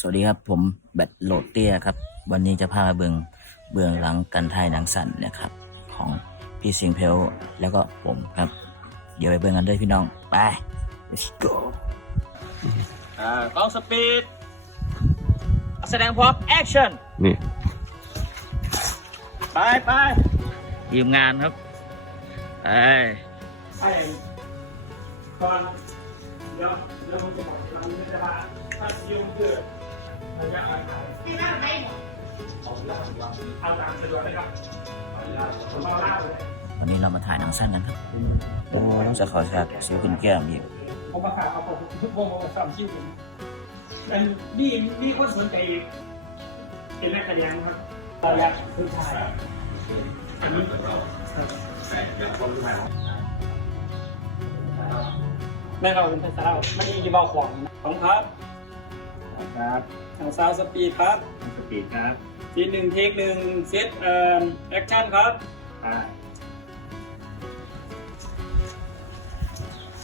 สวัสดีครับผมแบทโหลดเตี้ยครับ วันนี้จะพามาเบืองเบื้องหลังการถ่ายหนังสั้นนะครับ ของพี่เสียงเพลวแล้วก็ผมครับ เดี๋ยวไปเบิ่งกันเลยพี่น้อง ไป let's go อ่ากล้องสปีดแสดงพร้อมแอคชั่นนี่ ไปไปทีมงานครับไปไอ้ก่อนเดี๋ยวเดี๋ยวผมจะบอกเราไม่ จะพาถ้าซิวคือระยะห่างเอาตามสะดวกนะครับเอาเวลาผมเอาล่าเลยวันนี้เรามาถ่ายหนังสั้นกันครับโอ้จะขอแซกซิวขึ้นแก้มอีกผมประกาศเอาผมทุกวงมาสามซิวผมมันมีมีคนสนใจอีกเป็นนักแสดงครับระยะพื้นชายอันนี้แม่เราเป็นภาษาเราไม่ได้ยินเบาของของครับ ครับทางซาวสปีดครับ สปีดครับทีหนึ่งเทคหนึ่งเซตเอ่อแอคชั่นครับอ่า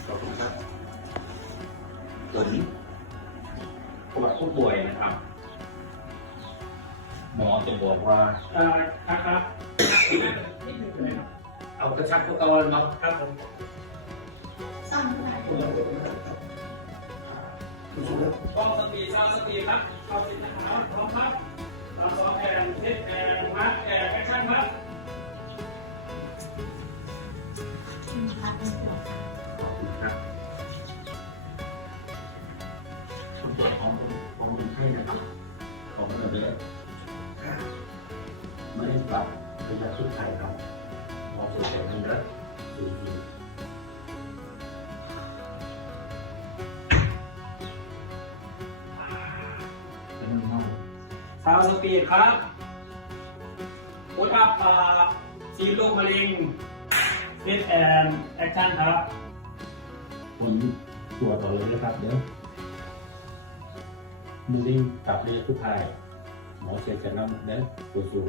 ขอบคุณครับผมผมว่าผู้ป่วยนะครับ หมอจะบอกว่า เอ่อครับครับเอากระชับพวกเราเนาะ ครับผมก ล้องสปีซาสปีครับเอาสินะครับพร้อมครับสามสองแอนเซตแอนมาร์แอนแอคชั่นครับครับของของคนไข้นะครับของเราเยอะไม่ปรับเป็นยาชุดไทยครับหมอสุดแต่มันเยอะสูงาวสปีดครับพุทอัพอ่าซีโร่มะเร็งเซตแอนแอคชั่นครับ ผลตรวจต่อเลยนะครับเดี๋ยวมือดิ้งตับเรียกทุกทายหมอเช็คจะนำเด้อตรวจสูบ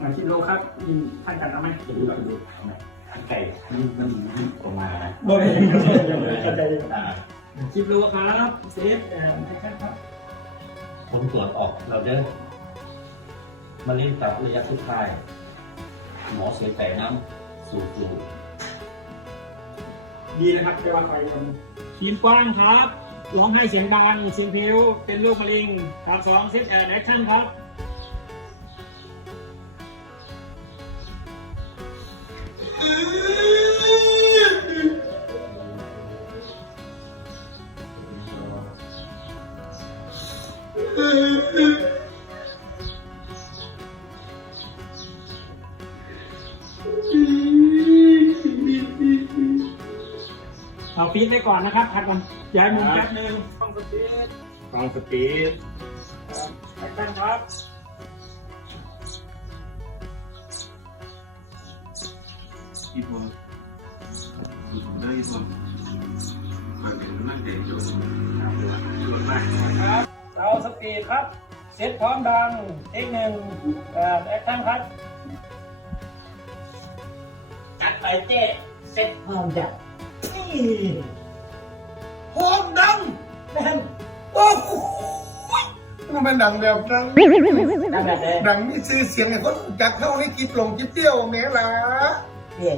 มาคิดโลครับยินท่านกันเอาไหมจะดูจะดูเอาไหมอันไก่นี่มันมันออกมาโดยเข้าใจอ่าคลิปโลครับเซตแอนแอคชั่นครับ ผลตรวจออกเราเด้อมะเร็งตับระยะสุดท้าย หมอเสียใจน้ำสูบสูบดีนะครับเดี๋ยวว่าไปกันทีมกว้างครับร้องไห้เสียงดังเสียงเพลวเป็นโรคมะเร็งทางสองเซตแอนแอคชั่นครับ เอาฟีดไปก่อนนะครับพักก่อนย้ายมุมแป๊บนึงต้องสปีดกองสปีดแอคชั่นครับอีพออีพอได้อีพอมาเป็นนักเตะจนจนมากครับ เอาสปีดครับเซตพร้อมดังเทคหนึ่งเอ่อแอคชั่นครับจัดไปเจ๊เซตพร้อมดังนี่โคตรดังแม่นโอ้โหมันเป็นดังแบบดังดังแบบเลยดังมีชื่อเสียงไอ้คนรู้จักเข้าให้กิบลงกิบเตี้ยวแม่ล่ะเจ๊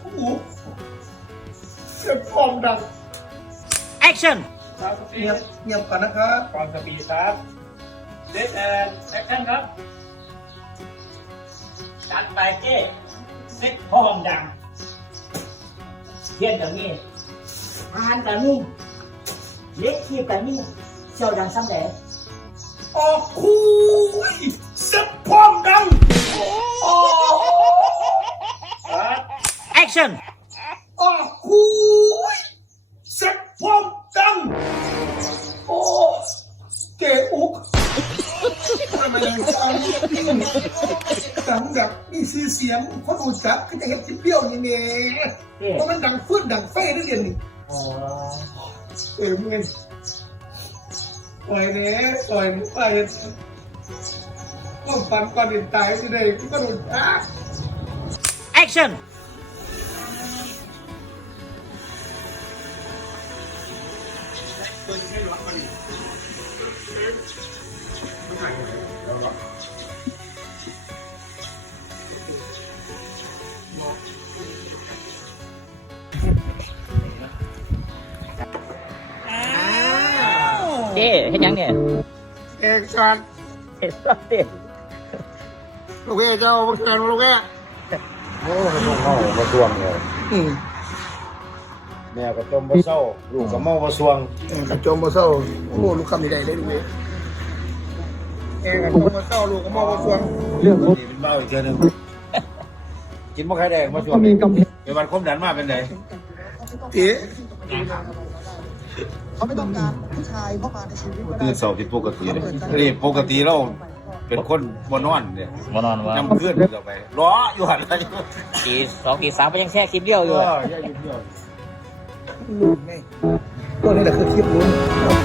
โอ้โหเสียงพร้อมดังแอคชั่นเอาสปีเงียดบเงียบก่อนนะครับ ก่อนสปีดครับเซตแอนแอคชั่นครับจัดไปเจ๊เซตพร้อมดังเทียนอย่างนี้อาหารกันนี่เล็กคีบกันนี่เชี่ยวดังซ้ำแหล่โอ้โหเสียงพร้อมดังโอ้แอคชั่น ทำไมยังจังดังแบบมีชื่อเสียงคนรู้จักก็จะเห็นกิบเตี้ยวนี่เนี่ยเจ๊เพราะมันดังฟื้นดังไฟได้เรียนนี่อ๋อเออมึงปล่อยเนี้ปล่อยมึงไปก็ฝันก่อนเด็นตายสิได้กูก็โดนจ้าแอคชั่นตัวให้ร้อนมาดิไม่ถ่ายแล้ว เหรอเจ๊เห็นยังเนี่ยเอกชันเห็นแล้วเจ๊ลูกเอ๋เจ้าบังเกินลูกเอ๋โอ้ยลูกเข้ามาสวงเลยอืมแม่ก็จมบ่เศร้าลูกก็เมาบ่สวงเออกระโจมบ่เศร้าโอ้ลูกคำนี้ได้เลยลูกเอ๋ เอกระโจมบ่เศร้าลูกก็มองบ่วงเรื่องนี้เป็นเบ้าอีกเทื่อหนึงกินบ่ไข่แดงมาสวงนี่เป็นวันคมดันมาเป็นไงเอ๋เขาไม่ต้องการผู้ชายเข้ามาในชีวิตก็ได้ตื่นเสาร์ผิดปกติเลยนี่ปกติเราเป็นคนบ่นอนเนี่ยมานอนว่าย่ำขึ้นต่อไปล้ออยู่หันไรอยู่ตีสองตีสามไปยังแช่คลิปเดียวเอยู่เดียวลูกไงตัวนี้แหละคือคลิปรู้